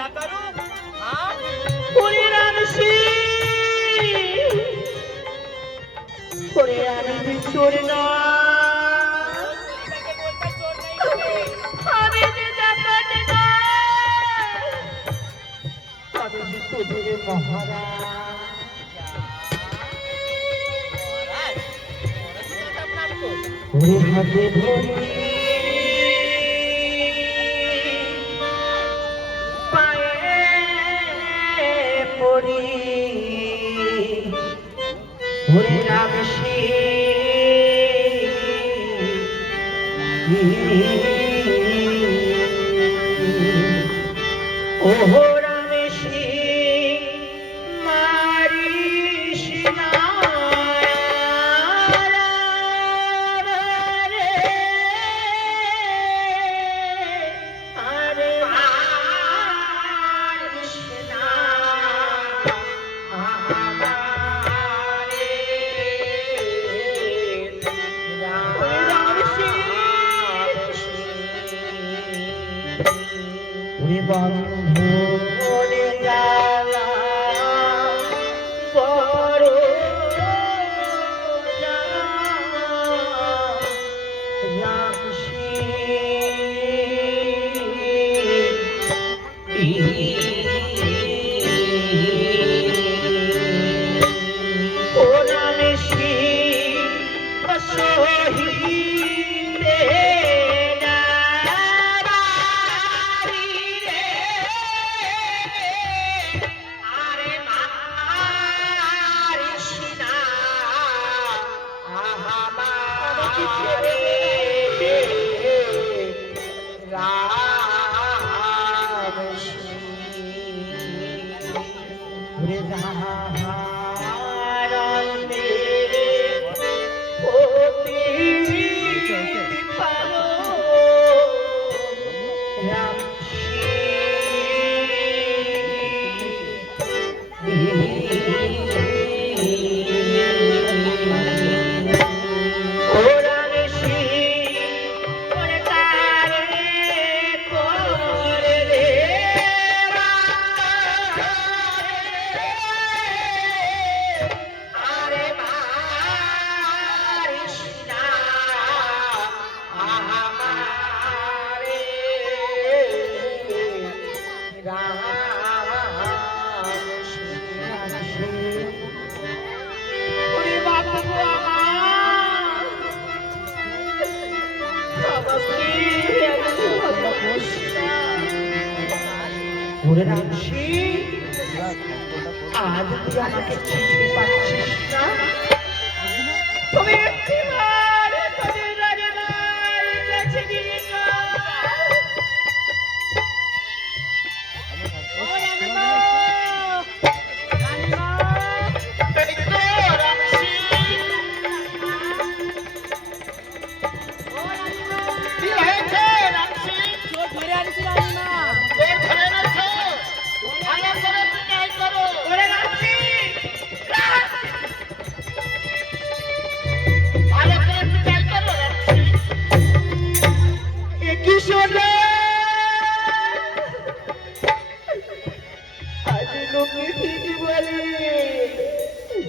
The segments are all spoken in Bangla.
क्या करूं? हाँ पूरे राम सी पूरे राम चोर ना लगे बोलता चोर नहीं लगे। हमें दे जाता ना हमें जी तुझे महाराज महाराज महाराज बोलता अपना आपको। पूरे हाथे Dhoni Hare Ram Shri Oh Ram Shri Marishna বন্ধনে জ্বালা বড় জ্বালা রাম ও রাম শ্রী অসহিতে ওরে রামসি আজ তুই আমাকে চিনতে পারছিস না তুমি একটিবার তোদের রাজমার কাছে গিয়ে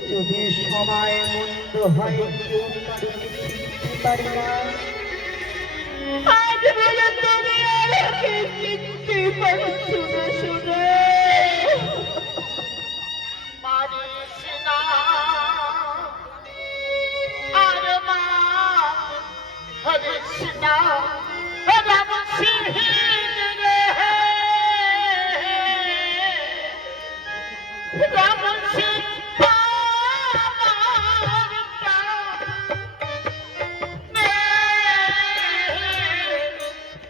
যদি সময় মন্দ হয় কেউ চিনতে পারে না আজ বলে তুমি আমাকে চিনতে পারছো না শুনে পারিস না আর মা হরিস না রাম সিংহ রাম সিংহ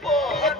Oh,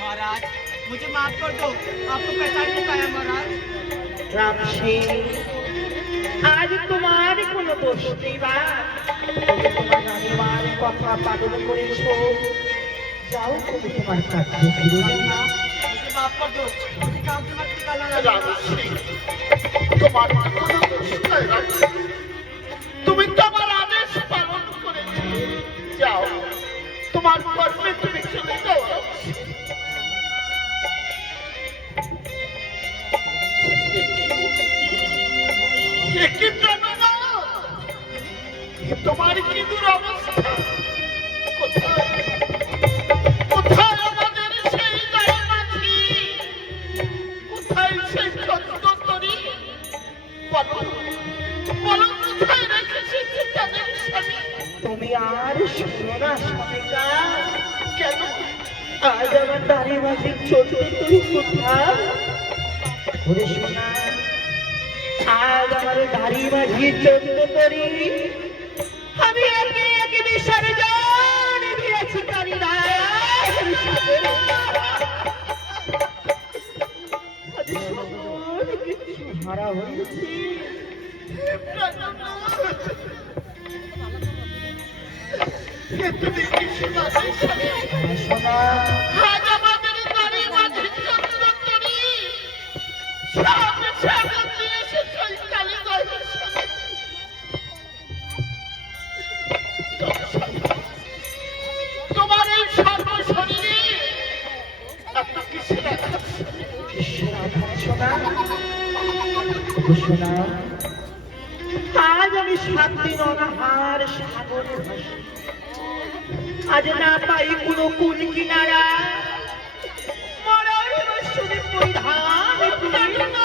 महाराज मुझे माफ कर दो, आपको पहचान नहीं पाया महाराज। রাম সিং, আজ তোমার কোনো দোষ নেই বা তবে তোমার রানীমার কথা পালন করেছ। যাও তুমি তোমার কাছে ফিরে যাও। मुझे माफ कर दो, मुझे काम से मत निकालना राजा। তোমার কোনো দোষ নাই রানী। তুমি তো আমার আদেশ পালন করেছো। যাও, তোমার কর্মে তুমি চলে যাও। কি জানো না? তোমার কি দুরবস্থা? কোথায় কোথায় আমাদের সেই দাইমাঝি? কোথায় সেই চন্দ্রতরী? বলো বলো, কোথায় রেখেছিস তাদের স্বামী? তুমি আর শোনো না স্বামীকা, কেন? আজ আমার দাঁড়িয়ে বাজি চলতে তুই কোথায়? ওরে শোনা, আজ আমার দাঁড়িয়ে বাজি চলতে পারি। আমি আগে আগে বিসর্জন দিয়েছি কারিনা। হারা হয়েছি। তুমি কি শোনালে স্বামী? শোনা, আজ আমাদের দাইমাঝি চন্দ্রতরী সামনে সামনে দিয়ে এসেছে ওই কালিদাসের স্বামী। তোমার এই সর্বশরীরে এত কিসের আঘাত? শোনা, আজ আমি 7 দিন অনাহার সাগরে ভাসি। আজ না পাই কোনো কুল কিনারা, মরার বৎসরে পরিধান করি না।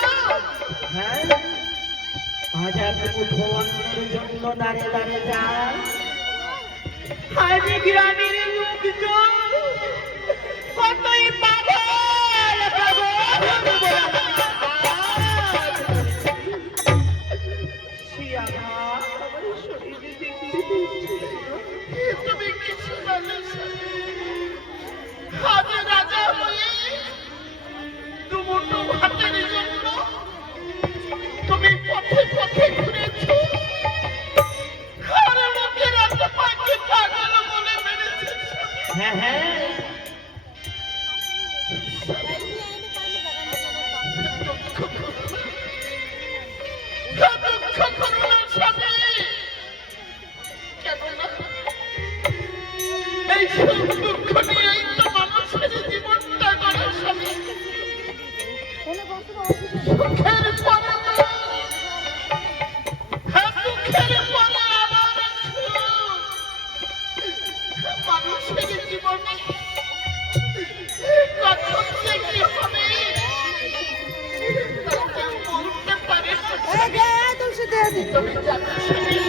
হ্যাঁ, আজ আমি ভুবনের জন্য দাঁড়ে দাঁড়ে যাই। আজ গ্রামের লোকজন কতই পাগল পাগল তুমি কি শোনালে স্বামী? আজ রাজা হয়ে দুমুঠো ভাতের জন্য তুমি পথে পথে ঘুরেছো। ঘরে লোকের এত পাখি পাগল বলে মেরেছে স্বামী। হ্যাঁ হ্যাঁ, দুঃখ করো না স্বামী। কেননা এই সুখ দুঃখ নিয়েই তো মানুষের জীবনটা গড়ে স্বামী। সুখের পরে না, হ্যাঁ, দুঃখের পরে আবার সুখ। মানুষের জীবনে কখন যে কি হবে তা কেউ বলতে পারে না। তুমি জানো স্বামী,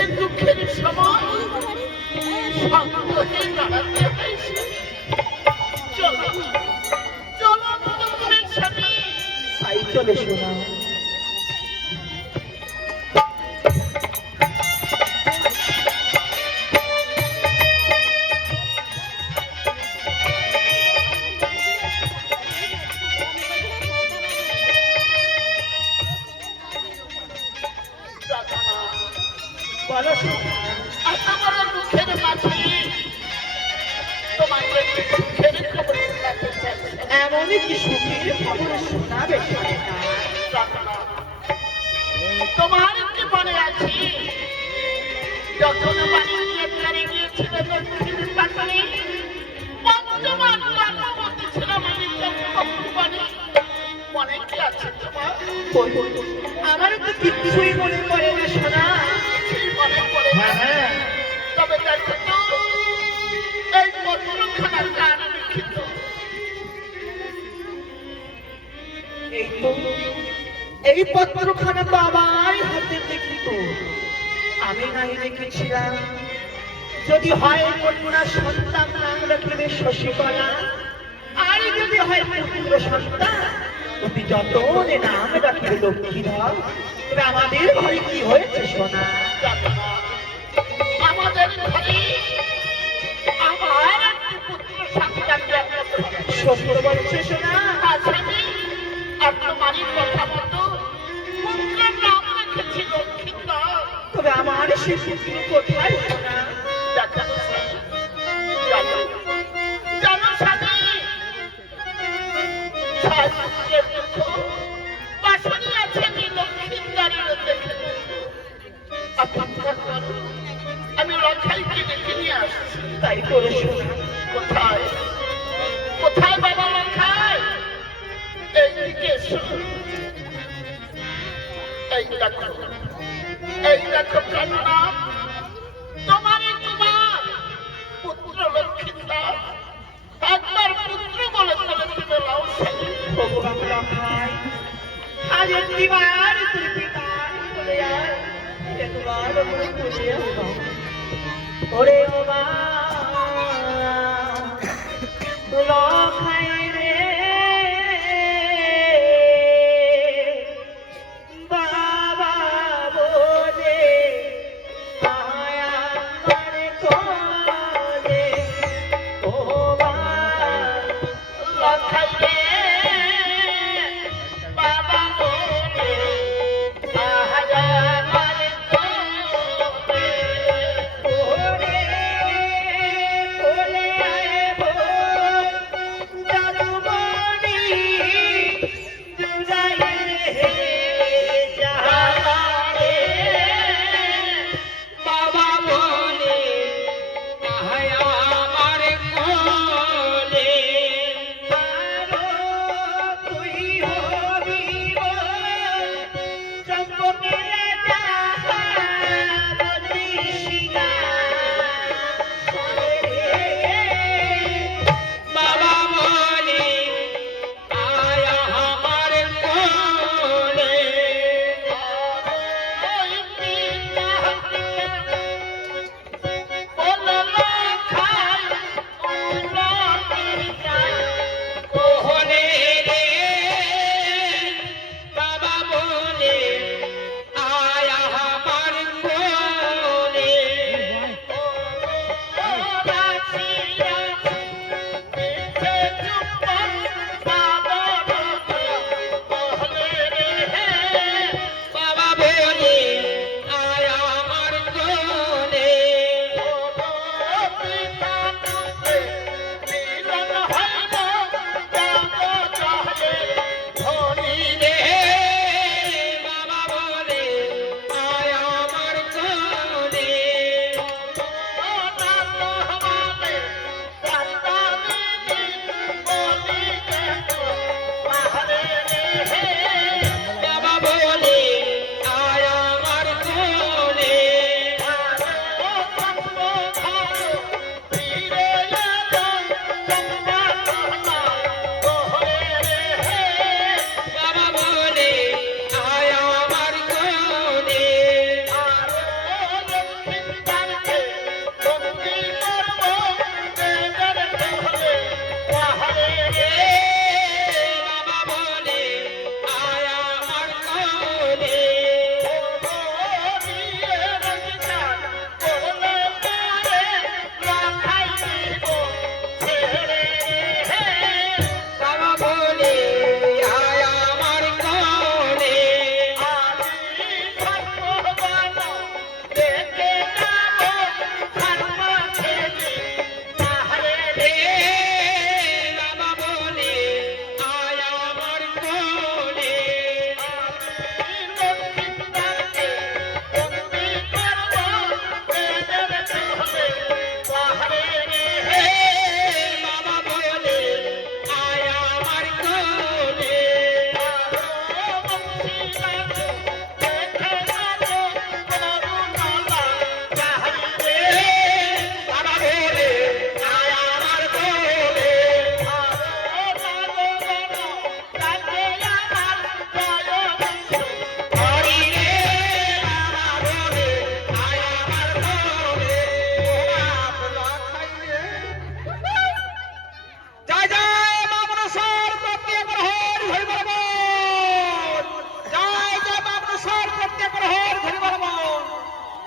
এই দুঃখের সময় সঙ্গ হয়ে দাঁড়াতে হয় স্বামী। চলো চলো দুঃখের স্বামী। তাই চলে শোনা। বলো শোনা, এত বড় দুঃখের মাঝে তোমাকে একটি সুখের খবর শোনাতে চাই। এমনই কি সুখের খবর শোনাবে স্বামীকা? তোমার কি মনে আছে যখন বাড়ি গিয়ে ফেরে গিয়েছিল দক্ষিণের পাশে বর্তমান গর্ভবতী ছিলাম আমি চন্দ্রবাণী? মনে কি আছে তোমার? আমার তো কিছুই মনে পড়ে না শোনা। কিছুই মনে পড়ে না? হ্যাঁ, তবে দেখো তো এই পত্রখানার গান লিখিত। এই তো এই পত্রখানা তো আমার হাতে লিখিত। আমি নাই লিখেছিলাম, যদি হয় কন্যা সন্তান নাম রাখবে শশীকলা, আর যদি হয় পুত্র সন্তান অতি যতনে নাম ডাকে লক্ষ্মীধর। তবে আমাদের ঘরে কি হয়েছে সোনা? দেখো মা, আমাদের ঘরে আমার একটি পুত্র সন্তান জন্ম হয়েছে। সত্য বলছে সোনা? আসামি আর তোমারই কথা মতো পুত্রের নাম রেখেছি লক্ষ্মীধর। তবে আমার সেই পুত্র কোথায় সোনা? দেখো জানো জানো স্বামী, ছয় পুত্রের দুঃখ বাসনি আছে লক্ষ্মীধরের দেখে। অপেক্ষা করো, আমি লখাইকে ডেকে নিয়ে আসছি। তাই করে সোনা। কোথায় কোথায় বাবা লখাই? এইদিকে এসো। এই দেখো প্রাণনাথ, তোমারই তোমার পুত্র লক্ষ্মীধর। একবার পুত্র বলে বলে তুমি লাও স্বামী। ভগবান লখাই, আজ একটিবার তুই পিতার বলে আয়, একবার বলে আসবা। ওরে ও মা